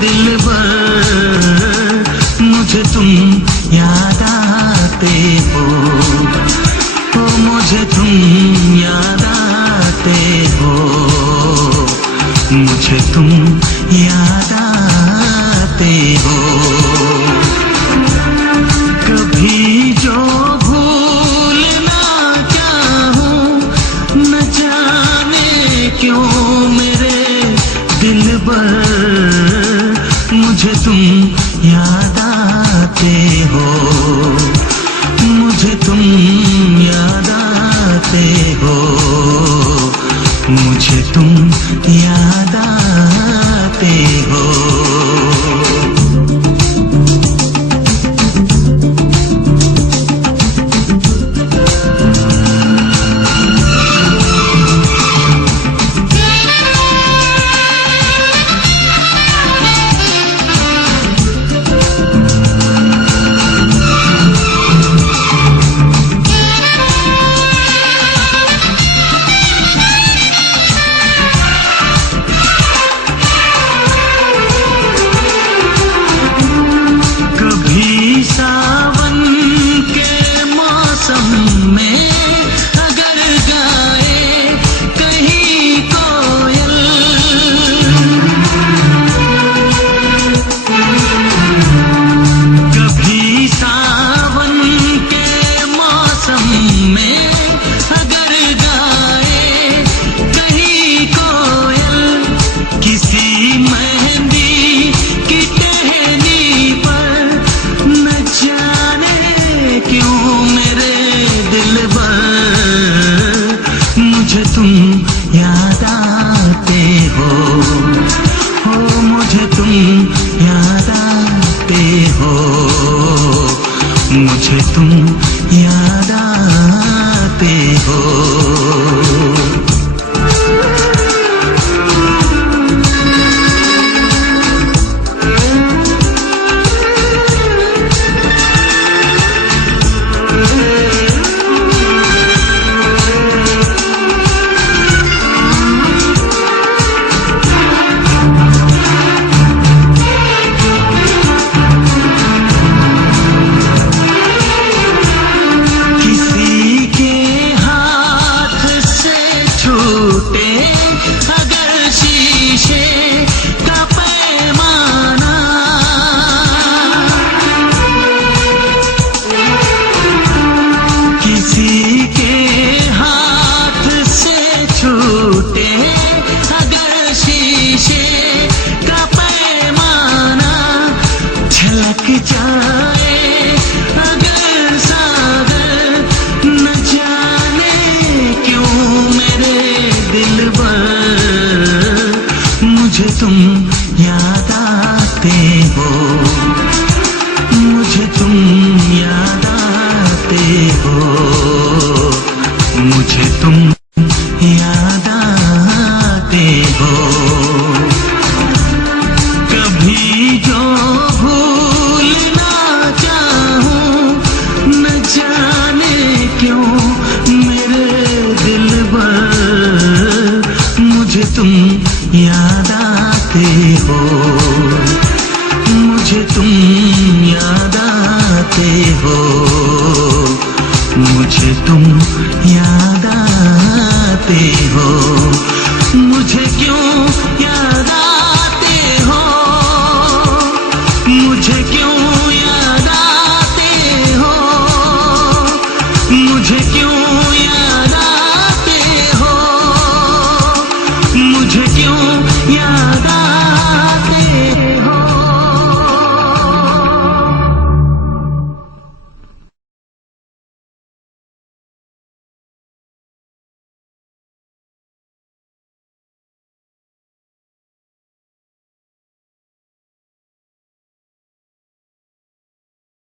दिलबर, मुझे तुम याद आते हो, मुझे तुम याद आते हो, मुझे तुम याद आते हो। कभी जो भूल ना चाहूं, न जाने क्यों मेरे दिलबर, मुझे तुम याद आते हो, मुझे तुम याद आते हो, मुझे तुम याद आते हो। सावन के मौसम में अगर गाए कहीं कोयल, कभी सावन के मौसम में अगर गाए कहीं कोयल, किसी मेहंदी की टहनी पर, न जाने क्यों मेरे दिलबर, मुझे तुम याद आते हो, मुझे तुम याद आते हो, मुझे तुम याद आते हो। अगर शीशे का पैमाना, किसी के हाथ से छूटे अगर शीशे का पैमाना, झलक जाए अगर सागर, न जाने क्यों मेरे दिलबर, मुझे तुम याद आते हो,